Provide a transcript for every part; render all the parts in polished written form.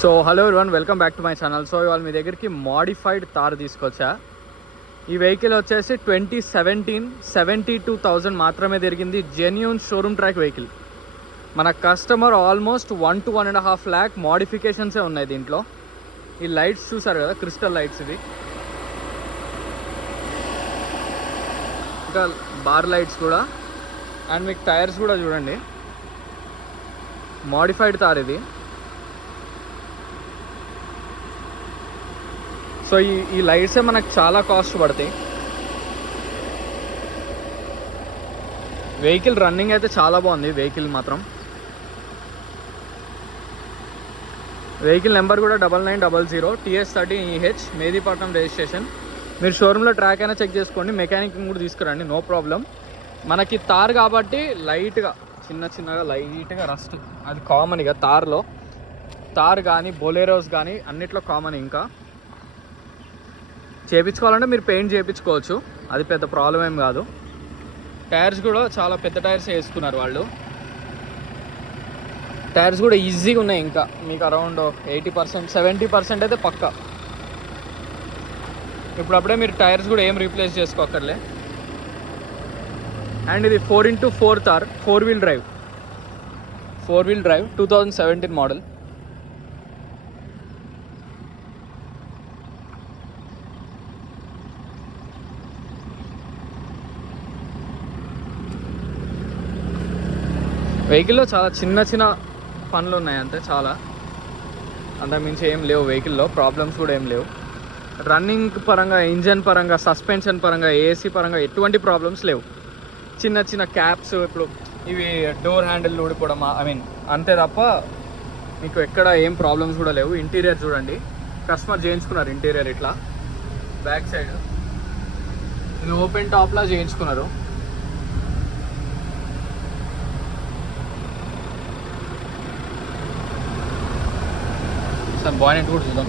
So hello everyone, welcome back to my channel. So ఇవాళ మీ దగ్గరికి modified Thar తీసుకొచ్చా. ఈ వెహికల్ వచ్చేసి 2017 72,000 మాత్రమే తిరిగింది. Genuine showroom track vehicle. మన కస్టమర్ ఆల్మోస్ట్ 1 to 1.5 lakh మోడిఫికేషన్సే ఉన్నాయి దీంట్లో. ఈ లైట్స్ చూసారు కదా, క్రిస్టల్ లైట్స్ ఇవి. ఇంకా బార్ లైట్స్ కూడా. అండ్ మీకు టైర్స్ కూడా చూడండి, మోడిఫైడ్ థార్ ఇది. సో ఈ లైట్సే మనకు చాలా కాస్ట్ పడతాయి. వెహికల్ రన్నింగ్ అయితే చాలా బాగుంది. వెహికల్ మాత్రం వెహికల్ నెంబర్ కూడా 9900 TS13EH మేదీపట్నం రిజిస్ట్రేషన్. మీరు షోరూంలో ట్రాక్ అయినా చెక్ చేసుకోండి, మెకానిక్ కూడా తీసుకురండి, నో ప్రాబ్లం. మనకి తార్ కాబట్టి లైట్గా చిన్నగా లైట్గా రస్ట్, అది కామన్. ఇక తార్ కానీ బొలెరోస్ కానీ అన్నిట్లో కామన్. ఇంకా చేయించుకోవాలంటే మీరు పెయింట్ చేయించుకోవచ్చు, అది పెద్ద ప్రాబ్లం ఏం కాదు. టైర్స్ కూడా చాలా పెద్ద టైర్స్ వేసుకున్నారు వాళ్ళు. టైర్స్ కూడా ఈజీగా ఉన్నాయి. ఇంకా మీకు అరౌండ్ 80% 70% అయితే పక్కా. ఇప్పుడప్పుడే మీరు టైర్స్ కూడా ఏం రీప్లేస్ చేసుకోకర్లే. అండ్ ఇది 4x4 Thar, 4-wheel drive 2017 model. వెహికల్లో చాలా చిన్న పనులు ఉన్నాయి అంతే, చాలా అంతకుమించి ఏం లేవు. వెహికల్లో ప్రాబ్లమ్స్ కూడా ఏం లేవు. రన్నింగ్ పరంగా, ఇంజన్ పరంగా, సస్పెన్షన్ పరంగా, ఏసీ పరంగా ఎటువంటి ప్రాబ్లమ్స్ లేవు. చిన్న క్యాప్స్, ఇప్పుడు ఇవి డోర్ హ్యాండిల్ ఊడిపోవడం, అంతే తప్ప మీకు ఎక్కడ ఏం ప్రాబ్లమ్స్ కూడా లేవు. ఇంటీరియర్ చూడండి, కస్టమర్ చేయించుకున్నారు ఇంటీరియర్. ఇట్లా బ్యాక్ సైడ్ ఇది ఓపెన్ టాప్లా చేయించుకున్నారు. సార్ బానెట్ కూడా చూద్దాం.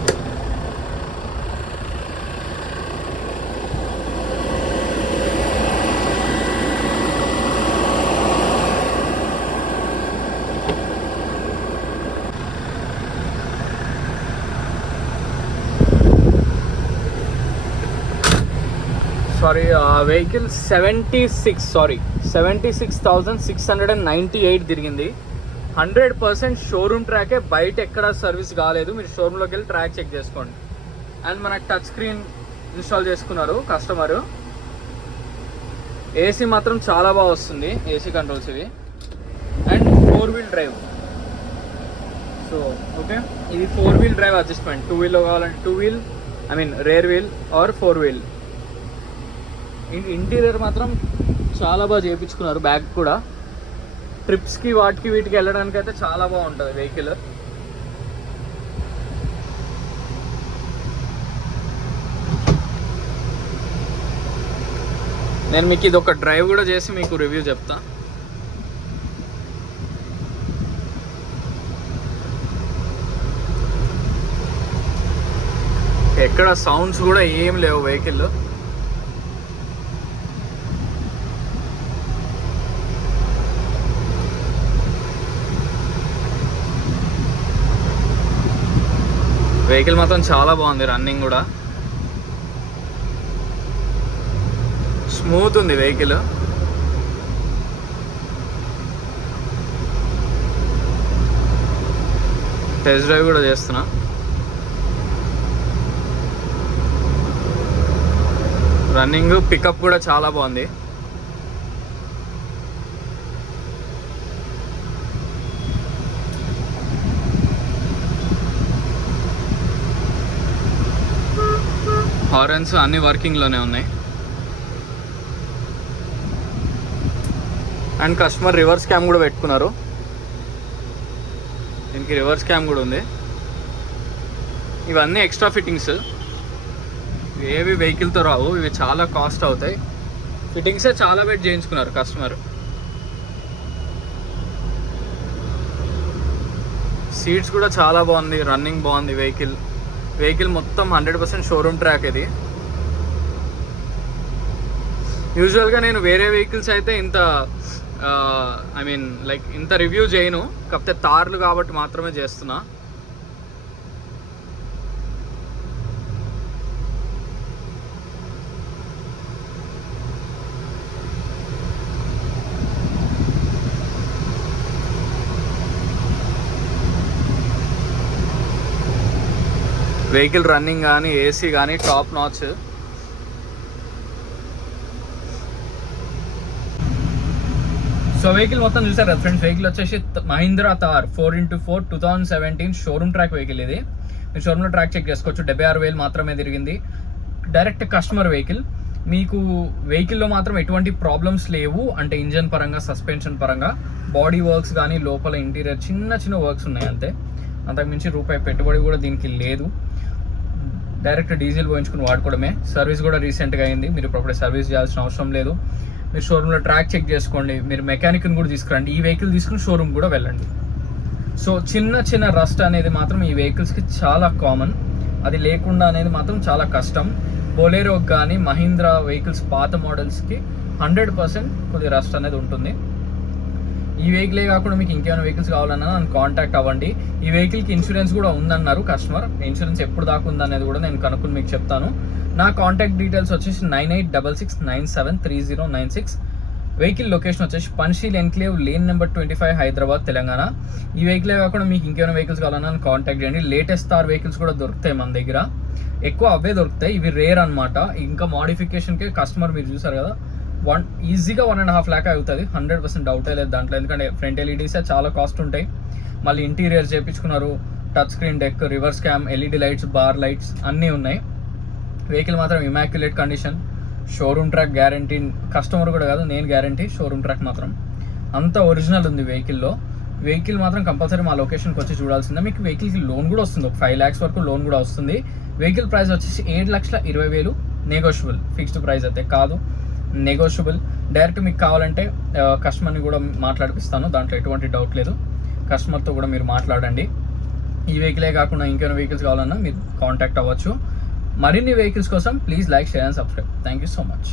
సారీ, వెహికల్ 76,698 తిరిగింది. 100% షోరూమ్ ట్రాకే, బయట ఎక్కడ సర్వీస్ కాలేదు. మీరు షోరూంలోకి వెళ్ళి ట్రాక్ చెక్ చేసుకోండి. అండ్ మనకు టచ్ స్క్రీన్ ఇన్స్టాల్ చేసుకున్నారు కస్టమరు. ఏసీ మాత్రం చాలా బాగా వస్తుంది, ఏసీ కంట్రోల్స్ ఇవి. And 4-wheel drive. So okay, ఇది 4-wheel డ్రైవ్ అడ్జస్ట్మెంట్. 2-wheelలో కావాలంటే 2-wheel, rear wheel are 4-wheel. Interior మాత్రం చాలా బాగా చేయించుకున్నారు. బ్యాక్ కూడా ట్రిప్స్కి వీటికి వెళ్ళడానికి అయితే చాలా బాగుంటుంది వెహికల్. నేను మీకు ఇది ఒక డ్రైవ్ కూడా చేసి మీకు రివ్యూ చెప్తా. ఎక్కడ సౌండ్స్ కూడా ఏం లేవు వెహికల్. వెహికల్ మాత్రం చాలా బాగుంది. రన్నింగ్ కూడా స్మూత్ ఉంది వెహికల్. టెస్ట్ డ్రైవ్ కూడా చేస్తున్నా. రన్నింగ్, పికప్ కూడా చాలా బాగుంది. హారన్స్ అన్ని వర్కింగ్లోనే ఉన్నాయి. అండ్ కస్టమర్ రివర్స్ క్యామ్ కూడా పెట్టుకున్నారు. దీనికి రివర్స్ క్యామ్ కూడా ఉంది. ఇవన్నీ ఎక్స్ట్రా ఫిట్టింగ్స్, ఏవి వెహికల్తో రావు. ఇవి చాలా కాస్ట్ అవుతాయి. ఫిట్టింగ్సే చాలా పెట్టి చేయించుకున్నారు కస్టమర్. సీట్స్ కూడా చాలా బాగుంది, రన్నింగ్ బాగుంది వెహికల్ మొత్తం 100% షోరూమ్ ట్రాక్ ఇది. యూజువల్గా నేను వేరే వెహికల్స్ అయితే ఇంత ఇంత రివ్యూ చేయను, కాకపోతే తార్లు కాబట్టి మాత్రమే చేస్తున్నా. వెహికల్ రన్నింగ్ కానీ ఏసీ కానీ టాప్ నాచ్. సో వెహికల్ మొత్తం చూసారు కదా ఫ్రెండ్స్. వెహికల్ వచ్చేసి Mahindra Thar 4x4 2017 showroom track vehicle. ఇది మీరు షోరూమ్లో ట్రాక్ చెక్ చేసుకోవచ్చు. 76,000 మాత్రమే తిరిగింది. Direct customer vehicle. మీకు వెహికల్లో మాత్రం ఎటువంటి ప్రాబ్లమ్స్ లేవు, అంటే ఇంజన్ పరంగా, సస్పెన్షన్ పరంగా, బాడీ వర్క్స్ కానీ లోపల ఇంటీరియర్ చిన్న చిన్న వర్క్స్ ఉన్నాయి అంతే. అంతకుమించి రూపాయి పెట్టుబడి కూడా దీనికి లేదు. డైరెక్ట్ డీజిల్ పోయించుకుని వాడుకోవడమే. సర్వీస్ కూడా రీసెంట్గా అయింది. మీరు ఇప్పుడు సర్వీస్ చేయాల్సిన అవసరం లేదు. మీరు షోరూమ్లో ట్రాక్ చెక్ చేసుకోండి. మీరు మెకానిక్ని కూడా తీసుకురండి. ఈ వెహికల్ తీసుకుని షోరూమ్ కూడా వెళ్ళండి. సో చిన్న చిన్న రస్ట్ అనేది మాత్రం ఈ వెహికల్స్కి చాలా కామన్. అది లేకుండా అనేది మాత్రం చాలా కష్టం. బొలెరోకి కానీ మహీంద్రా వెహికల్స్ పాత మోడల్స్కి 100% కొద్దిగా రస్ట్ అనేది ఉంటుంది. ఈ వెహికలే కాకుండా మీకు ఇంకేమైనా వెహికల్స్ కావాలన్నా నన్ను కాంటాక్ట్ అవ్వండి. ఈ వెహికల్కి ఇన్సూరెన్స్ కూడా ఉందన్నారు కస్టమర్. ఇన్సూరెన్స్ ఎప్పుడు దాకా ఉందనేది కూడా నేను కనుక్కుని మీకు చెప్తాను. నా కాంటాక్ట్ డీటెయిల్స్ వచ్చేసి 9866973096. వెహికల్ లొకేషన్ వచ్చేసి Panchsheel enclave lane number 25 Hyderabad Telangana. ఈ వెహికలే కాకుండా మీకు ఇంకేమైనా వెహికల్స్ కావాలన్నా కాంటాక్ట్ చేయండి. లేటెస్ట్ థార్ వెహికల్స్ కూడా దొరుకుతాయి మన దగ్గర. ఎక్కువ అవే దొరుకుతాయి, ఇవి రేర్ అనమాట. ఇంకా మోడిఫికేషన్కి కస్టమర్ మీరు చూసారు కదా, ఈజీగా 1.5 lakh అవుతుంది. 100% డౌటే లేదు దాంట్లో. ఎందుకంటే ఫ్రంట్ ఎల్ఈడీసే చాలా కాస్ట్ ఉంటాయి. మళ్ళీ ఇంటీరియర్ చేయించుకున్నారు, touch screen deck, reverse cam, LED lights, bar lights అన్నీ ఉన్నాయి. వెహికల్ మాత్రం immaculate condition. Showroom track guarantee. Customer కూడా కాదు, నేను గ్యారంటీ. షోరూమ్ ట్రాక్ మాత్రం అంతా ఒరిజినల్ ఉంది వెహికల్లో. వెహికల్ మాత్రం కంపల్సరీ మా లొకేషన్కి వచ్చి చూడాల్సిందే. మీకు వెహికల్కి లోన్ కూడా వస్తుంది, ఒక 5 lakhs వరకు లోన్ కూడా వస్తుంది. వెహికల్ ప్రైస్ వచ్చేసి 7,20,000 నెగోషియబుల్. ఫిక్స్డ్ ప్రైస్ అయితే కాదు, నెగోషియబుల్. డైరెక్ట్ మీకు కావాలంటే కస్టమర్ని కూడా మాట్లాడిపిస్తాను, దాంట్లో ఎటువంటి డౌట్ లేదు. కస్టమర్తో కూడా మీరు మాట్లాడండి. ఈ వెహికలే కాకుండా ఇంకేమైనా వెహికల్స్ కావాలన్నా మీరు కాంటాక్ట్ అవ్వచ్చు. మరిన్ని వెహికల్స్ కోసం please like, share and subscribe. Thank you so much.